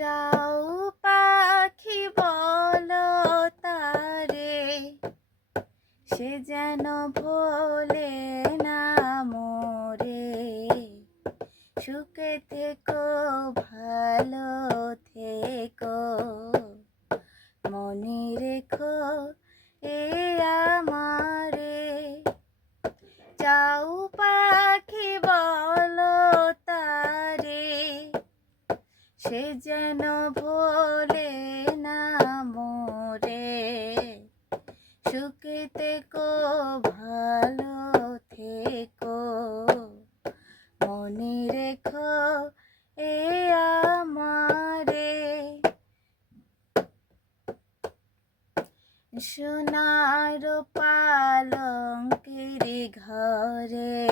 যাও পাখি বলো তারে, সে যেন ভোলে না মোরে। সুখে থেকো ভালো থেকো, মনে রেখো এ আমারে। যাও পাখি বলো তারে, সে যেন ভোলে না মোরে। সুখে থেকো ভালো থেকো, মনে রেখো এ আমারে। সোনার পালঙ্কের ঘরে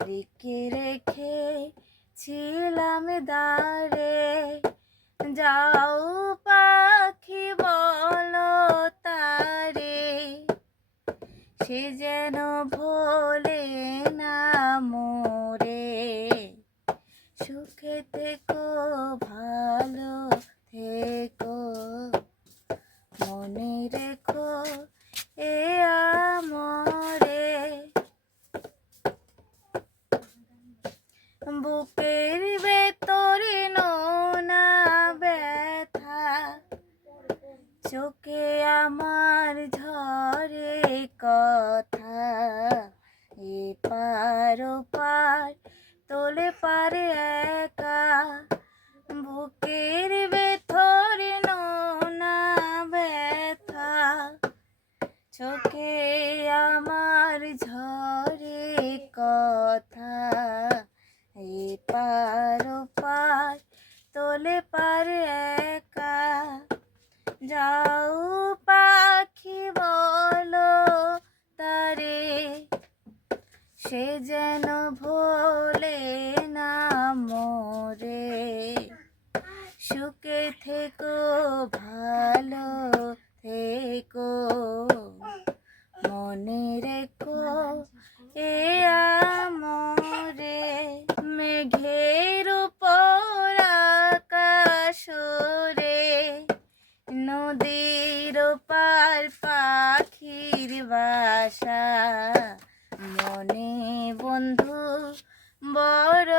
রেখে রেখেছিলাম দ্বারে। যাও পাখি বলো তারে, সে যেন ভোলে না মোরে। সুখে থেকো ভালো থেকো, মনে রেখো এ আমরে। বুকের ভেতরে নোনা ব্যথা, চোখে আমার ঝরে কথা। এপার ওপার তোলে পারে একা, বুকের ভেতরে নোনা ব্যথা, চোখে আমার ঝরে কথা। এপার ওপার তোলে পারে একা। যাও পাখি বলো তারে, সে যেন ভোলে না মোরে। সুখে থেকো ভালো থেকো, মনে রেখো এ আমরে। মেঘের উপর আকাশ রে, নদীর পার পাখির বাসা। মনে বন্ধু বড়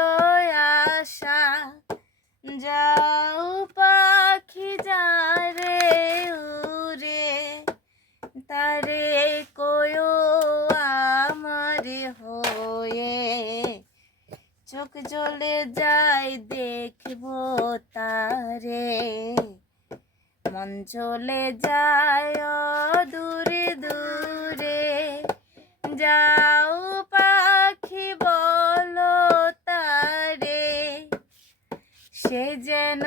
আশা, যাও পাখি যারে উড়ে। তারে কয়ো আমার হয়ে, চোখ জ্বলে যায় দেখবো তারে। মন চলে যায় দূরে দূরে। যাও পাখি বলো তারে, সে যেন